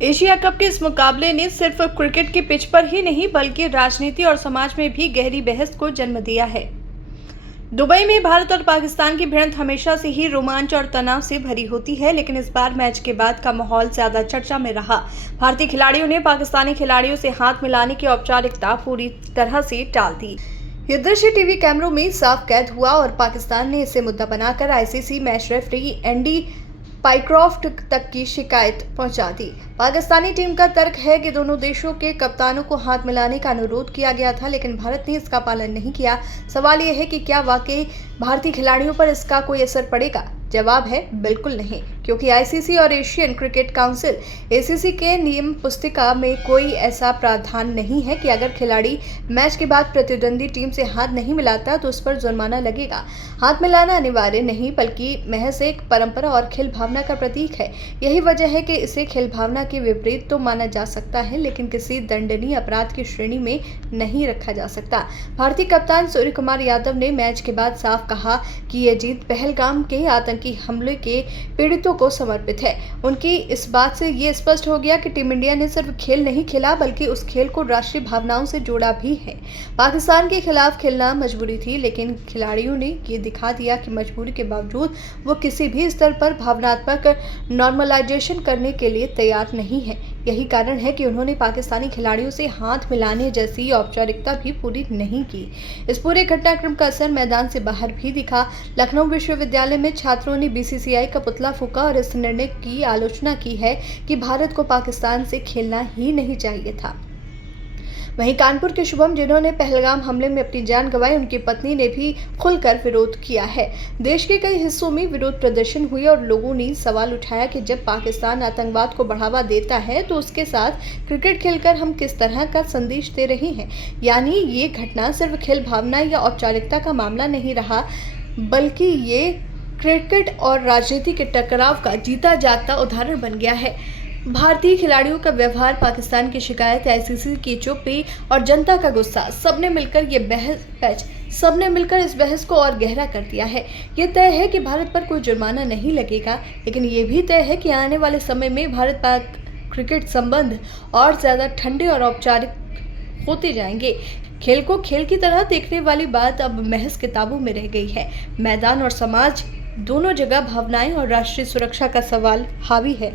Asia cup के इस मुकाबले ने सिर्फ क्रिकेट के पिच पर ही नहीं बल्कि राजनीति और समाज में भी गहरी बहस को जन्म दिया है। दुबई में भारत और पाकिस्तान की भिड़ंत हमेशा से ही रोमांच और तनाव से भरी होती है, लेकिन इस बार मैच के बाद का माहौल ज्यादा चर्चा में रहा। भारतीय खिलाड़ियों ने पाकिस्तानी खिलाड़ियों से हाथ मिलाने की औपचारिकता पूरी तरह से टाल दी। ये दृश्य टीवी कैमरों में साफ कैद हुआ और पाकिस्तान ने इसे मुद्दा बनाकर ICC match referee Andy Pycroft तक की शिकायत पहुंचा दी। पाकिस्तानी टीम का तर्क है कि दोनों देशों के कप्तानों को हाथ मिलाने का अनुरोध किया गया था, लेकिन भारत ने इसका पालन नहीं किया। सवाल यह है कि क्या वाकई भारतीय खिलाड़ियों पर इसका कोई असर पड़ेगा? जवाब है बिल्कुल नहीं, क्योंकि आईसीसी और एशियन क्रिकेट काउंसिल एसीसी के नियम पुस्तिका में कोई ऐसा प्रावधान नहीं है कि अगर खिलाड़ी मैच के बाद प्रतिद्वंदी टीम से हाथ नहीं मिलाता तो उस पर जुर्माना लगेगा। हाथ मिलाना अनिवार्य नहीं बल्कि महज एक परंपरा और खेल भावना का प्रतीक है। यही वजह है कि इसे खेल भावना के विपरीत तो माना जा सकता है, लेकिन किसी दंडनीय अपराध की श्रेणी में नहीं रखा जा सकता। भारतीय कप्तान सूर्य कुमार यादव ने मैच के बाद साफ कहा कि ये जीत पहलगाम के आतंकी हमले के पीड़ितों को समर्पित है। उनकी इस बात से ये स्पष्ट हो गया कि टीम इंडिया ने सिर्फ खेल नहीं खेला बल्कि उस खेल को राष्ट्रीय भावनाओं से जोड़ा भी है। पाकिस्तान के खिलाफ खेलना मजबूरी थी, लेकिन खिलाड़ियों ने ये दिखा दिया कि मजबूरी के बावजूद वो किसी भी स्तर पर भावनात्मक नॉर्मलाइजेशन करने के लिए तैयार नहीं है। यही कारण है कि उन्होंने पाकिस्तानी खिलाड़ियों से हाथ मिलाने जैसी औपचारिकता भी पूरी नहीं की। इस पूरे घटनाक्रम का असर मैदान से बाहर भी दिखा। लखनऊ विश्वविद्यालय में छात्रों ने बीसीसीआई का पुतला फूंका और इस निर्णय की आलोचना की है कि भारत को पाकिस्तान से खेलना ही नहीं चाहिए था। वहीं कानपुर के शुभम, जिन्होंने पहलगाम हमले में अपनी जान गंवाई, उनकी पत्नी ने भी खुलकर विरोध किया है। देश के कई हिस्सों में विरोध प्रदर्शन हुए और लोगों ने सवाल उठाया कि जब पाकिस्तान आतंकवाद को बढ़ावा देता है तो उसके साथ क्रिकेट खेलकर हम किस तरह का संदेश दे रहे हैं। यानी ये घटना सिर्फ खेल भावना या औपचारिकता का मामला नहीं रहा, बल्कि ये क्रिकेट और राजनीति के टकराव का जीता जागता उदाहरण बन गया है। भारतीय खिलाड़ियों का व्यवहार, पाकिस्तान की शिकायत, आईसीसी की चुप्पी और जनता का गुस्सा, सबने मिलकर इस बहस को और गहरा कर दिया है। ये तय है कि भारत पर कोई जुर्माना नहीं लगेगा, लेकिन ये भी तय है कि आने वाले समय में भारत पाक क्रिकेट संबंध और ज़्यादा ठंडे और औपचारिक होते जाएंगे। खेल को खेल की तरह देखने वाली बात अब महज किताबों में रह गई है। मैदान और समाज दोनों जगह भावनाएं और राष्ट्रीय सुरक्षा का सवाल हावी है।